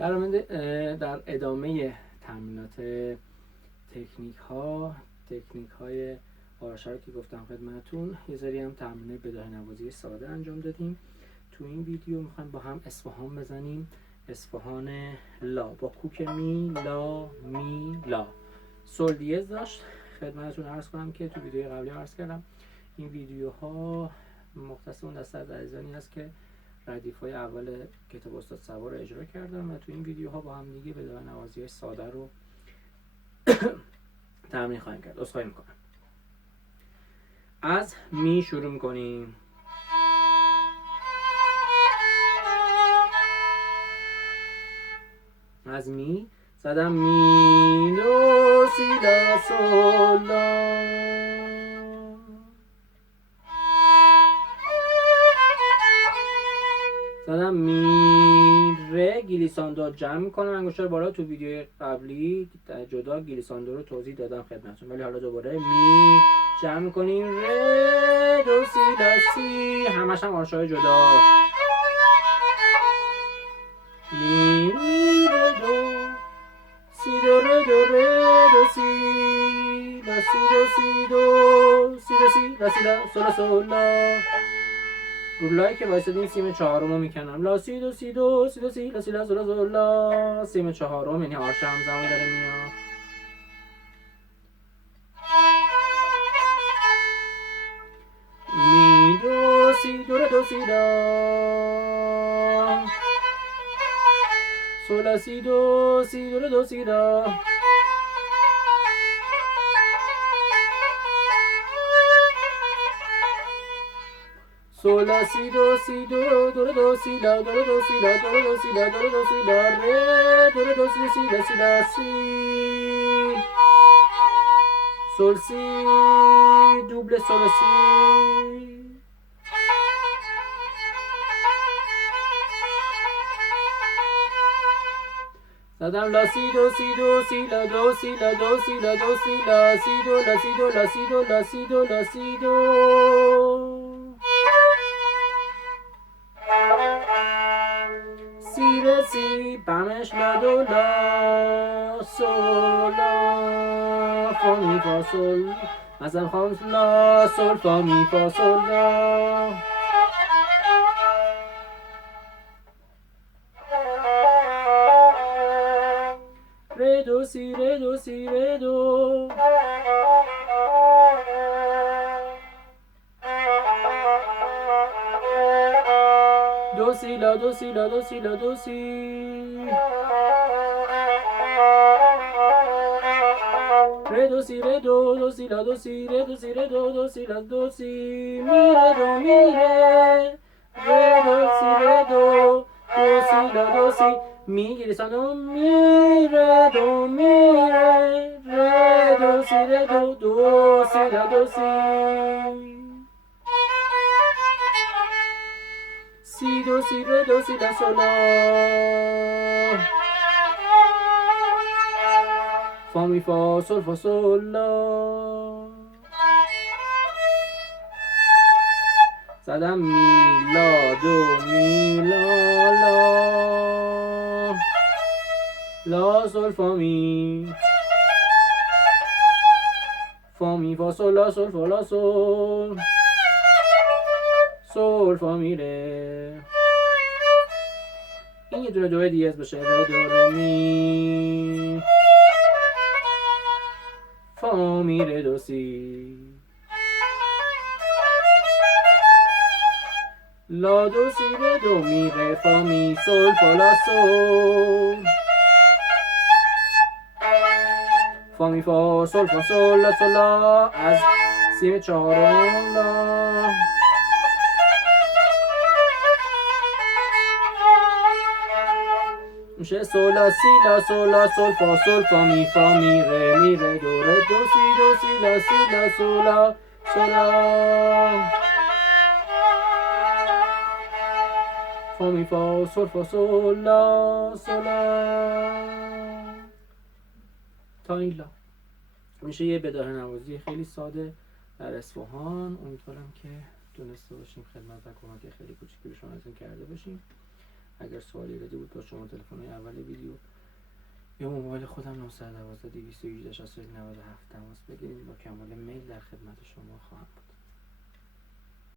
در ادامه تمرینات تکنیک های آرایش‌ها که گفتم خدمتتون، یه سری هم تمرین بداهه نوازی ساده انجام دادیم. تو این ویدیو میخوایم با هم اصفهان بزنیم، اصفهان لا با کوک می لا می لا. سول دیز داشت. خدمتتون عرض کنم که تو ویدیو قبلی عرض کردم این ویدیوها مختص اون دسته از عزیزانی هست که ردیف‌های اول کتاب استاد صبا رو اجرا کردم و تو این ویدیوها با هم دیگه بداهه نوازی ساده رو تمرین خواهیم کرد. عذرخواهی میکنم. از می شروع میکنیم. از می زدم می دو سی لا سول لا. زدم می ره گلیساندو جمع میکنم. انگشتر بالا تو ویدیو قبلی جدا گلیساندو رو توضیح دادم خدمتتون، ولی حالا دوباره می جمع میکنیم ره دو سی لا سی، همش هم آرشای جدا. می می ره دو سی دو ره دو ره دو سی لا سی دو سی دو سی دو سی لا سی لا سولا سولا. رو لایی که وایسادیم سیم چهارم رو میکنم. لا سی دو سی دو سی دو سی لا سی لا سولا سولا. سیم چهارم یعنی آرش همزمان داره میاد. می دو سی دو ره دو سی لا سولا سی دو سی دو ره دو سی لا. سولا سی دو سی دو دو ره دو سی لا دو ره دو سی لا دو ره دو سی لا دو ره دو سی لا ره دو ره دو سی سی لا سی لا سی سول سی دوبل سول سی. زدم لا سی دو سی دو سی لا دو سی لا دو سی لا دو سی لا سی دو لا سی دو لا سی دو لا سی دو لا سی دو سی ره سی بمش لا دو لا سول لا فا می فا سول. مثلا خواهم لا سول فا می فا سول لا. ره دو سی ره دو سی ره دو دو سی لا دو سی لا دو سی لا دو سی ره دو سی ره دو دو سی لا دو سی ره دو سی ره دو دو سی لا دو سی می ره دو می ره ره دو سی ره دو دو سی لا دو سی می گریساندو می ره دو می ره ره دو سی ره دو دو سی لا دو سی سی دو سی ره دو سی لا سولا فا می فا سول فا سول لا. زدم می لا دو می لا لا لا سول فا می فا می فا سول لا سول فا لا سول سول فا می ره. این یه دونه دو دیز بشه. ره دو ره می فا می ره دو سی لا دو سی ره دو می ره فا می سول فا لا سول فا می فا سول فا سول لا سول لا. از سیم چهارم لا میشه سول لا سی لا سول لا سول فا سول فا می ره دو ره دو سی لا سی لا سولا سولا فا می فا سول فا سول لا سولا تا این لا. میشه یه بداهه نوازی خیلی ساده در اصفهان. امیدوارم که دونسته باشیم خدمت و کمک خیلی کوچیکی به شما ازتون کرده باشیم. اگر سوالی داده بود با شما تلفن اول ویدیو یا موبایل خودم 912 218 67 تماس بگیرید. با کمال میل در خدمت شما خواهم بود.